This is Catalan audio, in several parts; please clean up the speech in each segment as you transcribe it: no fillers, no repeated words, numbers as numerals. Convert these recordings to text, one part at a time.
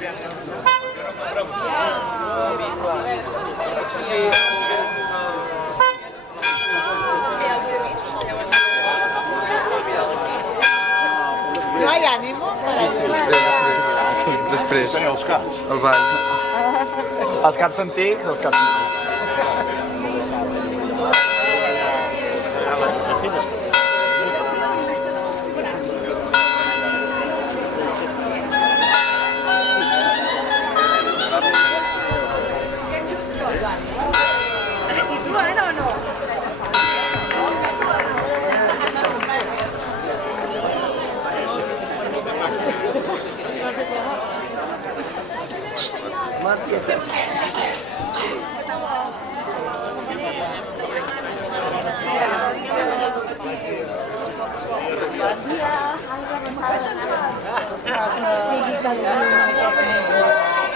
No hay ànimo? Després. Els caps. El ball. Els caps antics, els caps antics.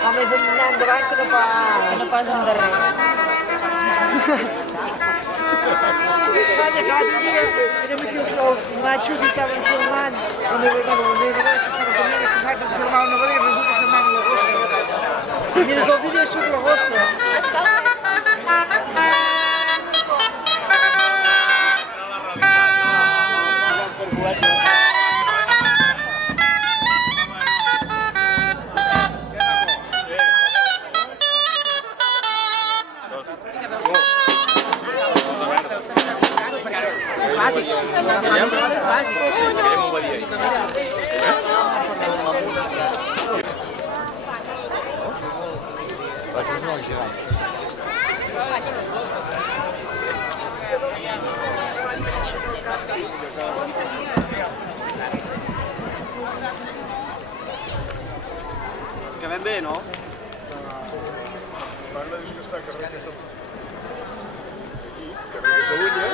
Home, és un anar endavant que no pas endarrere. Vaja, que l'altre dia érem aquí els machos i estaven filmant una vegada la meva gossa, estava tenint que s'ha de filmar una vegada i resulta que filmant la gossa. I mires el vídeo sobre la gossa. Que ben bé, no? Parla dius que està a carrer aquesta... Carrer Catalunya.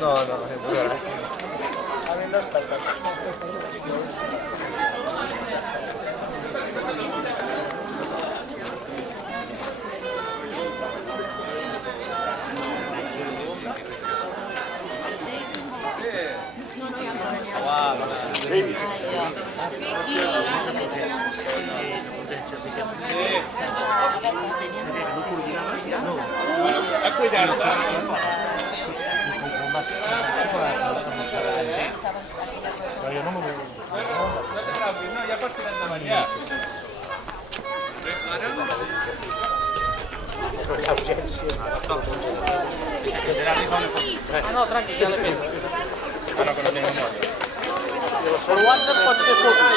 No, gràcies. No, tranqui, ja l'he fet. Ara que no tinc memòria. Per WhatsApp pots fer fotos.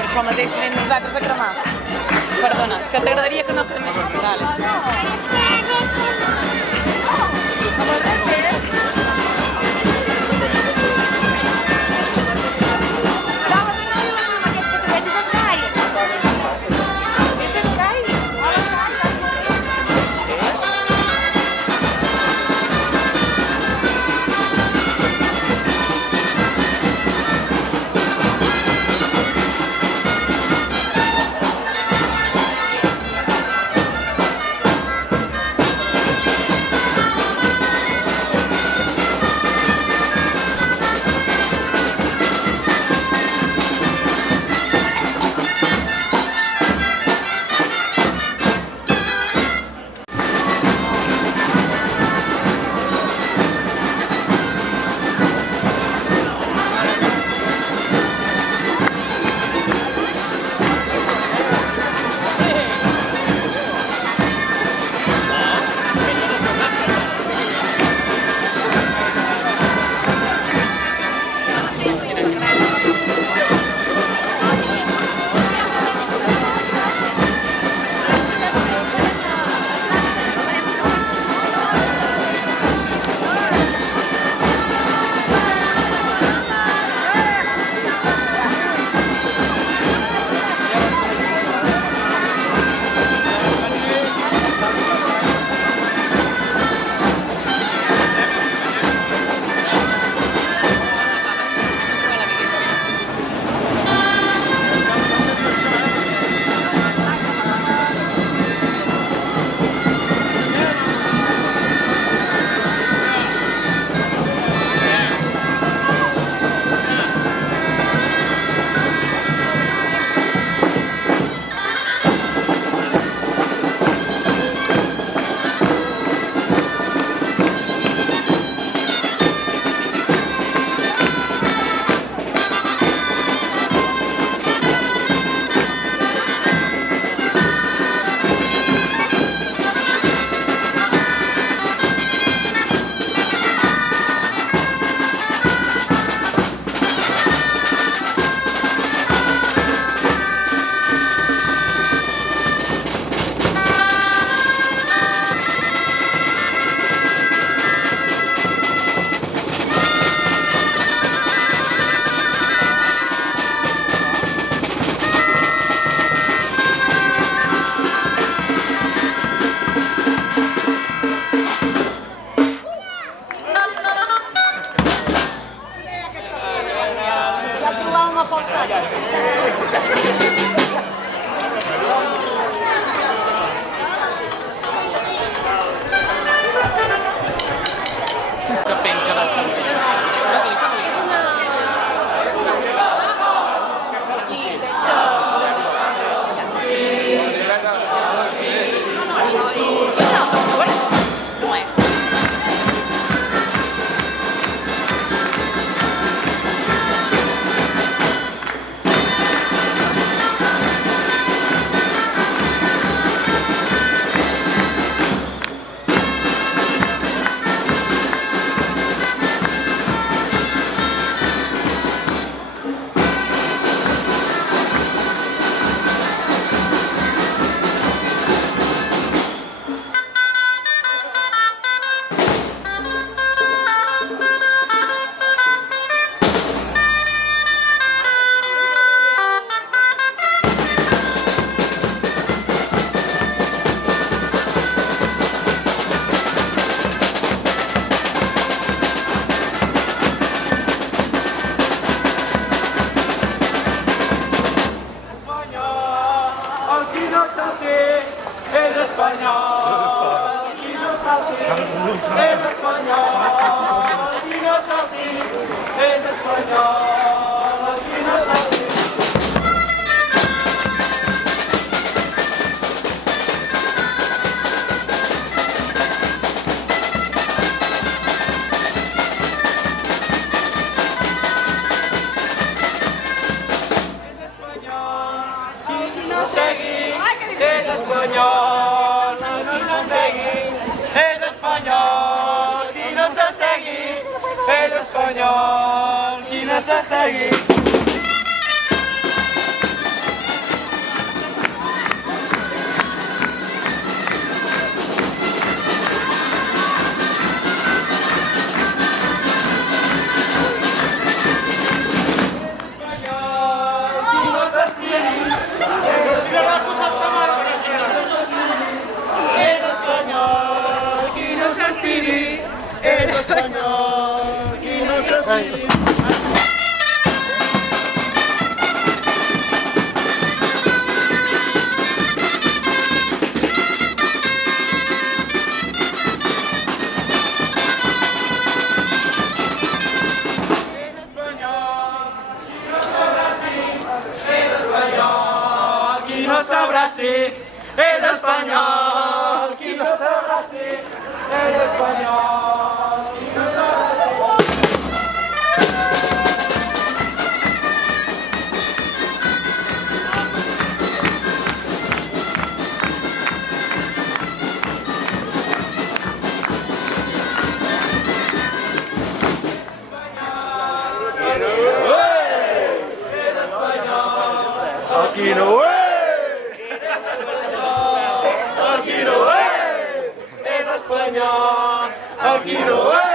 Per això mateix anem nosaltres a cremar. Perdona, és que t'agradaria que no cremés. Dale. vas a seguir. Qui no sabrà si és espanyol, qui no sabrà si és espanyol, qui no sabrà si... Aquí no Aquí no és espanyol, aquí no és.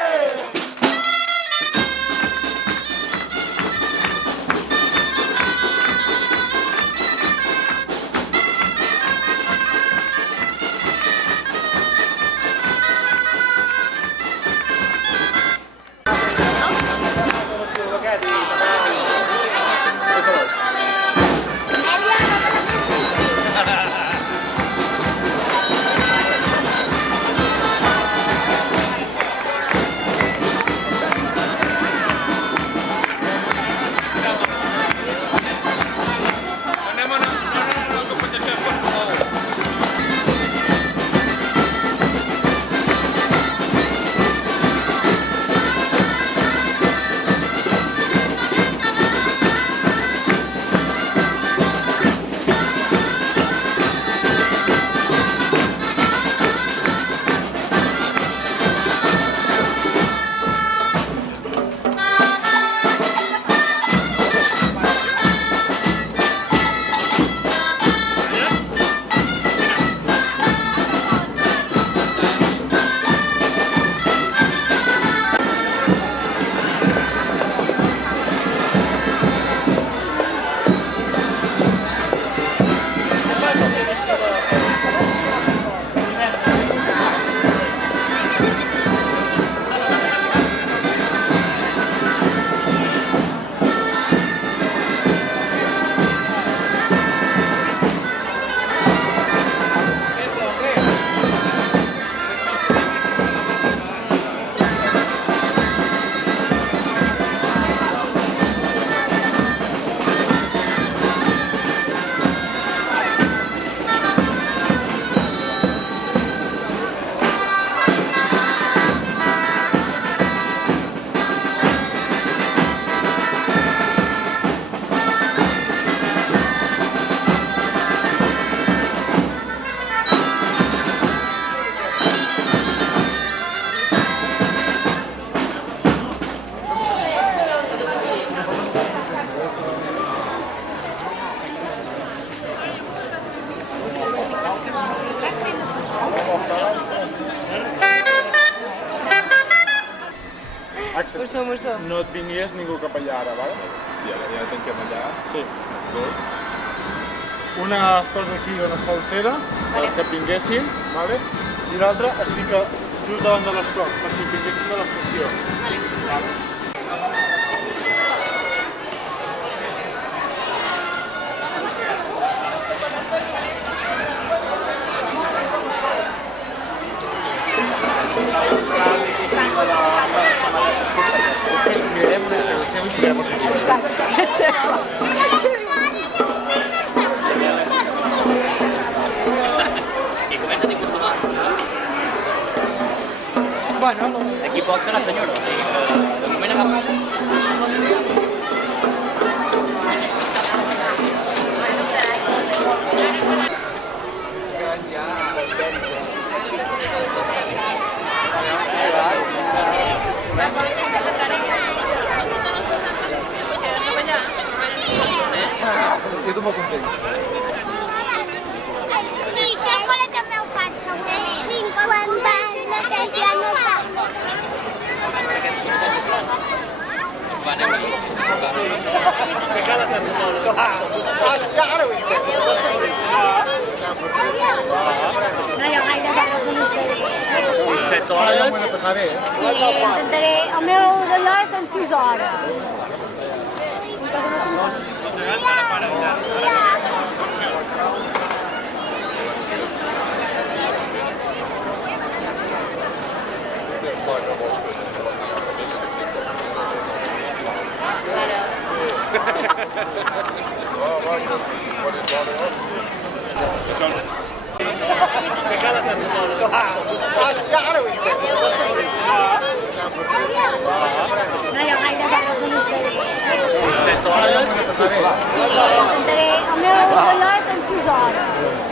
Mossó. No et vingués ningú cap allà ara, vale? Sí, ara ja tanquem allà. Sí. Dos. Una es posa aquí on està el cera, per als que vinguessin, vale? I l'altra es fica just davant de l'estoc, per si vinguessin de l'estació. Vale. Mirarem unes cançons i mirarem els vídeos. I comença a acostumar. Bueno, D'aquí poc serà senyora, o sigui que de moment agafa. tu molt content. Sí, xocolata també ho faig. Fins quan vaig la que ja no va. No hi ha gaire ganes de l'història. Sí, 7 Ara ja hores. m'ho he de passar bé, eh? Sí, intentaré... El meu d'allò són 6 hores. No hi ha gaire ganes de l'història. Sí, 7 Ara ja hores. m'ho he de passar bé, eh? Sí, intentaré... El meu d'allò són 6 hores.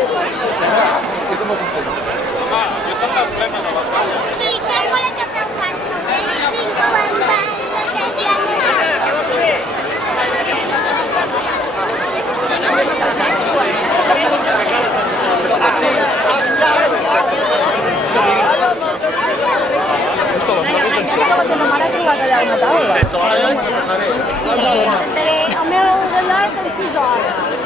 I tu molt content. Sí, xocolata també ho faig. Fins quan vaig la que ja no va. La teva mare ha trobat allà una taula. 7 Ara ja hores. m'ho he de passar bé, eh? Sí, intentaré... El meu d'allò són 6 hores.